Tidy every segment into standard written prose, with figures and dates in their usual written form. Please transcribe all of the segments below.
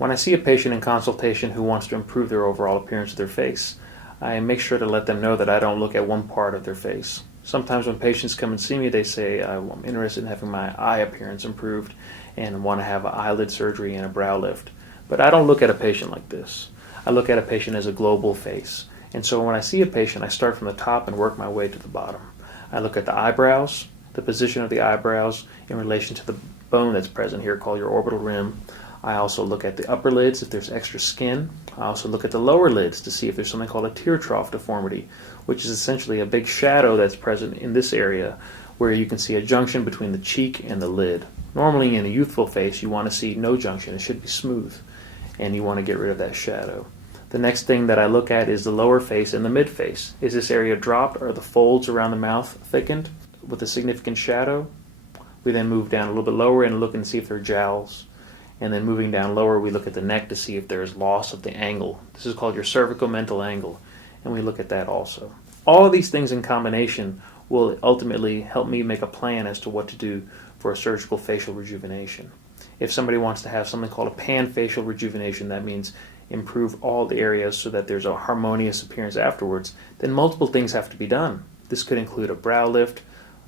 When I see a patient in consultation who wants to improve their overall appearance of their face, I make sure to let them know that I don't look at one part of their face. Sometimes when patients come and see me, they say, I'm interested in having my eye appearance improved and want to have an eyelid surgery and a brow lift. But I don't look at a patient like this. I look at a patient as a global face. And so when I see a patient, I start from the top and work my way to the bottom. I look at the eyebrows, the position of the eyebrows in relation to the bone that's present here called your orbital rim. I also look at the upper lids if there's extra skin. I also look at the lower lids to see if there's something called a tear trough deformity, which is essentially a big shadow that's present in this area where you can see a junction between the cheek and the lid. Normally in a youthful face you want to see no junction, it should be smooth, and you want to get rid of that shadow. The next thing that I look at is the lower face and the mid face. Is this area dropped? Are the folds around the mouth thickened with a significant shadow? We then move down a little bit lower and look and see if there are jowls. And then moving down lower, we look at the neck to see if there is loss of the angle. This is called your cervical mental angle, and we look at that also. All of these things in combination will ultimately help me make a plan as to what to do for a surgical facial rejuvenation. If somebody wants to have something called a pan-facial rejuvenation, that means improve all the areas so that there's a harmonious appearance afterwards, then multiple things have to be done. This could include a brow lift,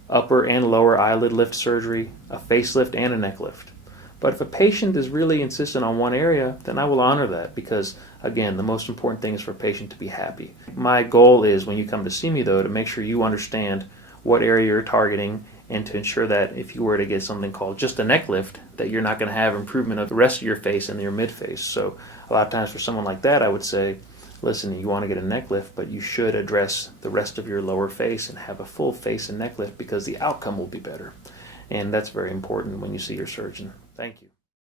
upper and lower eyelid lift surgery, a facelift, and a neck lift. But if a patient is really insistent on one area, then I will honor that because, again, the most important thing is for a patient to be happy. My goal is, when you come to see me, though, to make sure you understand what area you're targeting and to ensure that if you were to get something called just a neck lift, that you're not going to have improvement of the rest of your face and your mid-face. So a lot of times for someone like that, I would say, listen, you want to get a neck lift, but you should address the rest of your lower face and have a full face and neck lift because the outcome will be better. And that's very important when you see your surgeon. Thank you.